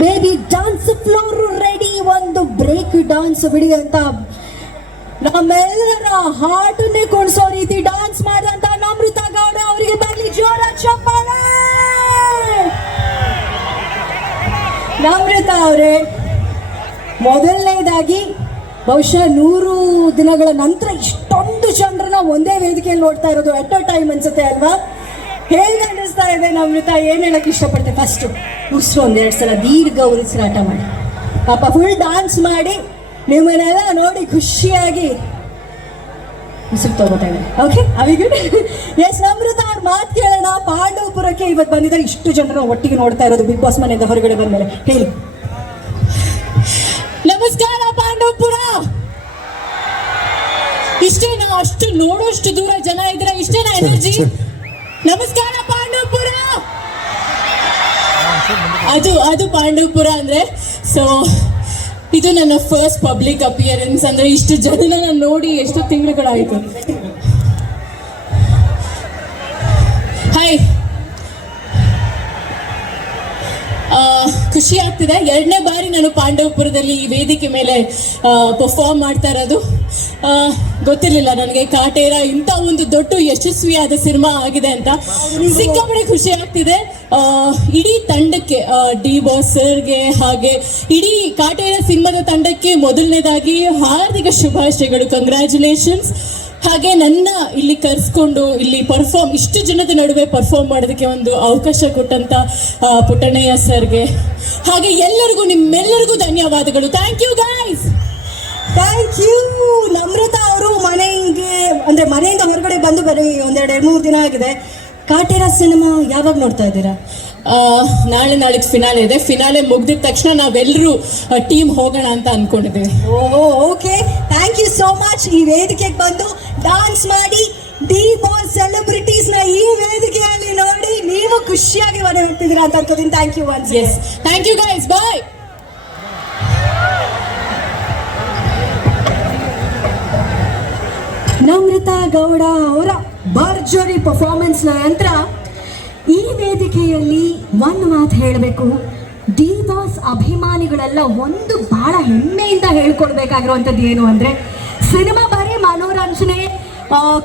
Baby dance floor ready, ಒಂದು break dance ಬಿಡಿ ಅಂತ ನಮ್ಮೆಲ್ಲರ ಹಾರ್ಟನ್ನೇ ಕೊಡಿಸೋ ರೀತಿ ಡಾನ್ಸ್ ಮಾಡಿದಂತ ನಮ್ರತಾ ಗೌಡ ಅವರಿಗೆ ಬರಲಿ ಜೋರ ಚಪ್ಪಾಳೆ. ನಮ್ರತಾ ಅವರೇ, ಮೊದಲನೇದಾಗಿ ಬಹುಶಃ 100 ದಿನಗಳ ನಂತರ ಇಷ್ಟೊಂದು ಜನರನ್ನ ಒಂದೇ ವೇದಿಕೆಯಲ್ಲಿ ನೋಡ್ತಾ ಇರೋದು ಅಟ್ ಅ ಟೈಮ್ ಅನ್ಸುತ್ತೆ ಅಲ್ವಾ? ಹೇಗೆ ಅನ್ನಿಸ್ತಾ ಇದೆ ನಮ್ರತಾ? ಏನ್ ಹೇಳಕ್ ಇಷ್ಟಪಡ್ತೆ? ಫಸ್ಟ್ ಉಸಿರು ಒಂದೆರಡು ಸಲ ದೀರ್ಘ ಉಸಿರಾಟ ಮಾಡಿ, ಪಾಪ ಫುಲ್ ಡಾನ್ಸ್ ಮಾಡಿ ನಿಮ್ಮನ್ನೆಲ್ಲ ನೋಡಿ ಖುಷಿಯಾಗಿ ಉಸಿರು ತಗೋತಾ ಇದ್ದಾರೆ. ಓಕೆ, ಅವಿಗುಡ್. ಎಸ್, ನಮ್ರತಾ ಅವ್ರ ಮಾತು ಕೇಳೋಣ. ಪಾಂಡವಪುರಕ್ಕೆ ಇವತ್ತು ಬಂದಿದ್ದಾರೆ, ಇಷ್ಟು ಜನರ ಒಟ್ಟಿಗೆ ನೋಡ್ತಾ ಇರೋದು ಬಿಗ್ ಬಾಸ್ ಮನೆಯಿಂದ ಹೊರಗಡೆ ಬಂದ್ಮೇಲೆ. ಹೇಳಿ. ನಮಸ್ಕಾರ ಪಾಂಡವಪುರ. ಇಷ್ಟೇನಾ? ಅಷ್ಟು ನೋಡೋಷ್ಟು ದೂರ ಜನ ಇದ್ರೆ ಇಷ್ಟೇನಾ ಎನರ್ಜಿ? ನಮಸ್ಕಾರ ಪಾಂಡವಪುರ. ಅದು ಪಾಂಡವಪುರ ಅಂದ್ರೆ. ಸೊ ಇದು ನನ್ನ ಫಸ್ಟ್ ಪಬ್ಲಿಕ್ ಅಪಿಯರೆನ್ಸ್. ಅಂದ್ರೆ ಇಷ್ಟು ಜನನ ನೋಡಿ ಎಷ್ಟು ತಿಂಗಳುಗಳಾಯ್ತು. ಹಾಯ್, ಖುಷಿ ಆಗ್ತಿದೆ. 2ನೇ ಬಾರಿ ನಾನು ಪಾಂಡವಪುರದಲ್ಲಿ ಈ ವೇದಿಕೆ ಮೇಲೆ ಪರ್ಫಾರ್ಮ್ ಮಾಡ್ತಾ ಇರೋದು. ಗೊತ್ತಿರಲಿಲ್ಲ ನನಗೆ ಕಾಟೇರ ಇಂಥ ಒಂದು ದೊಡ್ಡ ಯಶಸ್ವಿಯಾದ ಸಿನಿಮಾ ಆಗಿದೆ ಅಂತ. ಸಿಕ್ಕಾಪಟ್ಟೆ ಖುಷಿ ಆಗ್ತಿದೆ. ಇಡೀ ತಂಡಕ್ಕೆ, ಡಿ ಬಾಸ್ ಸರ್ಗೆ ಹಾಗೆ ಇಡೀ ಕಾಟೇರ ಸಿನಿಮಾದ ತಂಡಕ್ಕೆ ಮೊದಲನೇದಾಗಿ ಹಾರ್ದಿಕ ಶುಭಾಶಯಗಳು, ಕಂಗ್ರ್ಯಾಚುಲೇಷನ್ಸ್. ಹಾಗೆ ನನ್ನ ಇಲ್ಲಿ ಕರೆಸ್ಕೊಂಡು ಇಲ್ಲಿ ಇಷ್ಟು ಜನದ ನಡುವೆ ಪರ್ಫಾರ್ಮ್ ಮಾಡೋದಕ್ಕೆ ಒಂದು ಅವಕಾಶ ಕೊಟ್ಟಂತ ಪುಟ್ಟಣ್ಣಯ್ಯ ಸರ್ಗೆ ಹಾಗೆ ಎಲ್ಲರಿಗೂ, ನಿಮ್ಮೆಲ್ಲರಿಗೂ ಧನ್ಯವಾದಗಳು. Thank you guys. Thank you. Namrata ಅವರು ಮನೆಯಿಂದ ಹೊರಗಡೆ ಬಂದು ಬರೀ 2-3 ದಿನ ಆಗಿದೆ. ಕಾಟೇರ ಸಿನಿಮಾ ಯಾವಾಗ ನೋಡ್ತಾ ಇದ್ದೀರಾ? ನಾಳೆ ಫಿನಾಲೆ ಇದೆ. ಫಿನಾಲೆ ಮುಗ್ದಿದ ತಕ್ಷಣ ನಾವೆಲ್ಲರೂ ಟೀಮ್ ಹೋಗೋಣ ಅಂತ ಅನ್ಕೊಂಡಿದ್ದೀವಿ. Okay, thank you so much. ಈ ವೇದಿಕೆಗೆ ಬಂದು ಡಾನ್ಸ್ ಮಾಡಿ ಡಿ ಬಾಸ್ ಸೆಲೆಬ್ರಿಟೀಸ್ ನ ಈ ವೇದಿಕೆಯಲ್ಲಿ ನೋಡಿ ನೀವು ಖುಷಿಯಾಗಿ ಮನೆ ಹೋಗ್ತಿದ್ದೀರಾ ಅಂತ ಅನ್ಕೋತೀನಿ. Thank you once. Yes, thank you guys, bye. Namrata Gowda ಅವರ ಭರ್ಜರಿ ಪರ್ಫಾರ್ಮೆನ್ಸ್ ನಂತರ ಈ ವೇದಿಕೆಯಲ್ಲಿ ಒಂದು ಮಾತು ಹೇಳಬೇಕು. ಡಿ ಬಾಸ್ ಅಭಿಮಾನಿಗಳೆಲ್ಲ ಒಂದು ಬಹಳ ಹೆಮ್ಮೆಯಿಂದ ಹೇಳ್ಕೊಡ್ಬೇಕಾಗಿರುವಂಥದ್ದು ಏನು ಅಂದರೆ, ಸಿನಿಮಾ ಬರೀ ಮನೋರಂಜನೆ